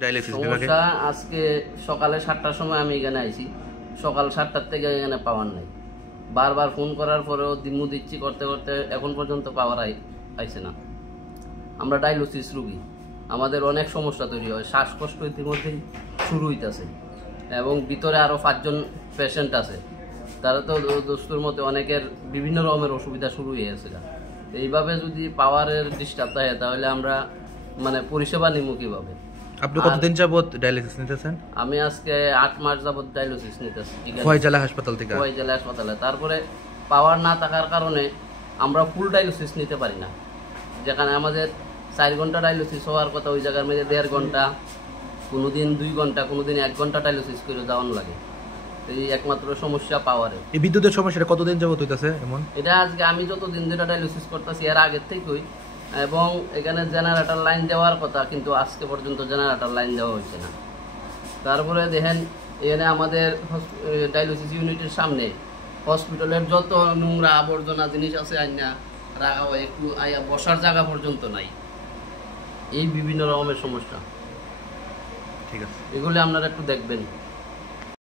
Dialysis বিভাগে? সমস্যা আজকে সকালে 7টার সময় আমি এখানে আইছি। সকাল 7টার থেকে এখানে পাওয়ার নাই। বারবার ফোন করার পরেও দিমু দিচ্ছি করতে করতে এখন পর্যন্ত পাওয়ার আইছে না। আমরা ডায়ালিসিস রোগী, আমাদের অনেক সমস্যা তৈরি হয়। শ্বাসকষ্ট ইতিমধ্যেই শুরু হইতেছে এবং ভিতরে আরও 5জন পেশেন্ট আছে। তারা তো দস্তুর মতে অনেকের বিভিন্ন রকমের অসুবিধা শুরু হয়ে গেছে। এইভাবে যদি পাওয়ারের ডিস্টার্ব থাকে তাহলে আমরা পরিষেবা নিব কীভাবে? আপনি কতদিন যাবত ডায়ালিসিস নিতেছেন? আমি আজকে 8 মাস যাবত ডায়ালিসিস নিতেছি খোয়াই জেলা হাসপাতাল থেকে। খোয়াই জেলা হাসপাতালে। তারপরে পাওয়ার না থাকার কারণে আমরা ফুল ডায়ালিসিস নিতে পারি না। যেখানে আমাদের 4 ঘন্টা ডায়ালিসিস হওয়ার কথা, ওই জায়গার মধ্যে 1.5 ঘন্টা, কোনোদিন 2 ঘন্টা, কোনোদিন 1 ঘন্টা ডায়ালিসিস করে যাওয়ানো লাগে। এই একমাত্র সমস্যা পাওয়ারে। এই বিদ্যুতের সমস্যাটা কতদিন যাবত হইতাছে এমন? এটা আজকে আমি যতদিন ধরে ডায়ালিসিস করতেছি এর আগের থেকেই, এবং এখানে জেনারেটর লাইন দেওয়ার কথা, কিন্তু আজকে পর্যন্ত জেনারেটর লাইন দেওয়া হয়েছে না। তারপরে দেখেন এখানে আমাদের ডায়ালিসিস ইউনিটের সামনে হসপিটালের যত নোংরা আবর্জনা জিনিস আছে আইনা রাখা হয়, একটু বসার জায়গা পর্যন্ত নাই। এই বিভিন্ন রকমের সমস্যা, ঠিক আছে, এগুলি আপনারা একটু দেখবেন।